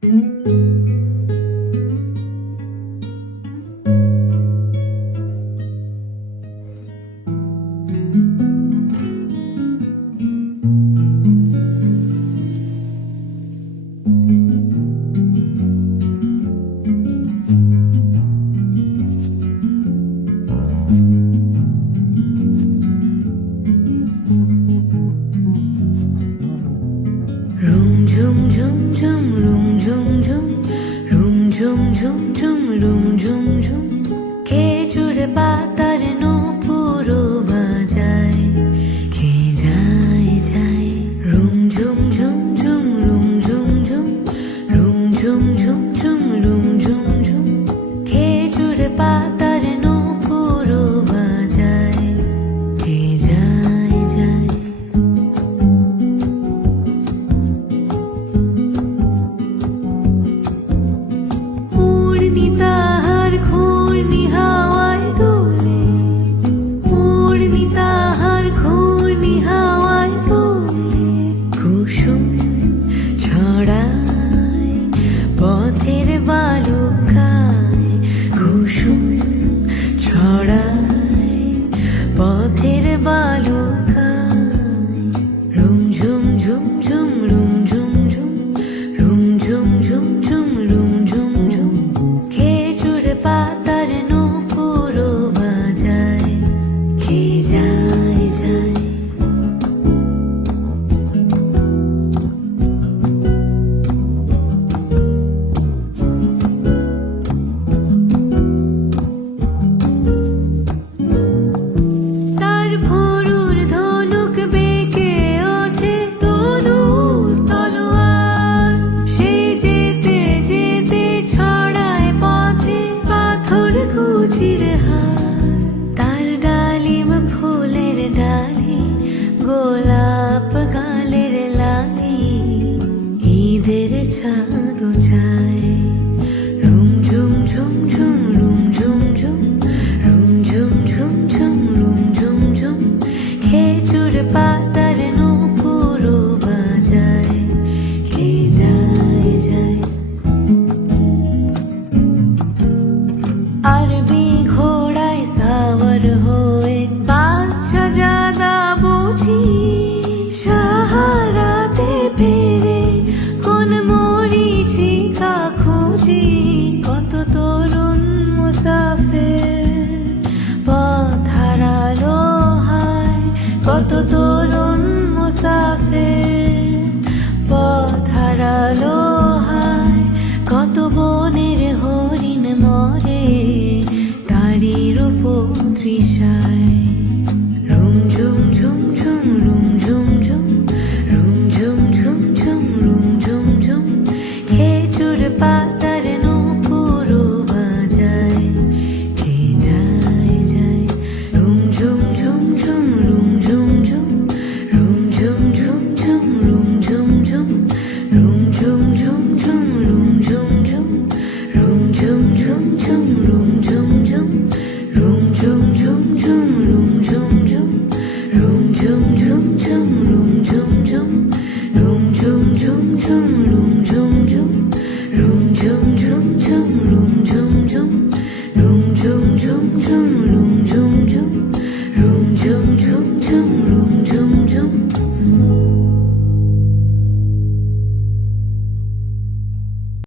Rum zum zum zum rum zum zum rum zum zum zum rum zum zum খেজুর পাতার নূপুরো বাজায় কে যায় যায় রুম ঝুম ঝুম ঝুম রুম ঝুম ঝুম room ঝুম ঝুম ঝুম room ঝুম ঝুম খেজুর পাতার নূপুরো বাজায় কে যায় যায় তাহার ঘূর্ণি হাওয়ায় দোলে উড়নি তাহার ঘূর্ণি হাওয়ায় দোলে কুসুম ছড়ায় পথের বালুকায় কুসুম ছড়ায় পথের বালুকায় রুম ঝুম ঝুম ঝুম রুম ঝুম ঝুম রুম ঝুম ঝুম ঝুম রুম ঝুম ঝুম খেজুর পাতার নূপুরো বাজায় কে যায় যায় তার ভোরুর ধনুক বেঁকে ওঠে তনুর তলোয়ার সে যেতে যেতে ছড়ায় পথে পাথর কুচির হার তার ডালিম ফুলের ডালি গোলাপ গালের লালি ঈদের চাঁদ চায় রুম ঝুম ঝুম ঝুম রুম ঝুম ঝুম রুম ঝুম ঝুম ঝুম রুম ঝুম ঝুম খেজুর পাতার নূপুরো বাজায় কে যায় যায় আরবি ঘোড়ায় সাওয়ার হয়ে বাদশা জাদা বুঝি সাহারাতে ফেরে কোন মরীচিকা খুঁজি কত তরুণ মুসাফির পথ হারালো হায় কত তরুণ মুসাফির পথ হারালো হায় কত বনের হরিণ মরে তারি রূপ তৃষায় রুম ঝুম ঝুম ঝুম রুম ঝুম ঝুম রুম ঝুম ঝুম ঝুম রুম ঝুম ঝুম খেজুর পাতার নূপুরো বাজায় কে যায় যায় রুম ঝুম ঝুম ঝুম রুম ঝুম ঝুম রুম ঝুম ঝুম ঝুম রুম ঝুম ঝুম রুম ঝুম ঝুম ঝুম রুম ঝুম ঝুম রুম ঝুম ঝুম ঝুম রুম ঝুম ঝুম রুম ঝুম ঝুম ঝুম রুম ঝুম ঝুম রুম ঝুম ঝুম ঝুম রুম ঝুম ঝুম রুম ঝুম ঝুম ঝুম রুম ঝুম ঝুম রুম ঝুম ঝুম ঝুম রুম ঝুম ঝুম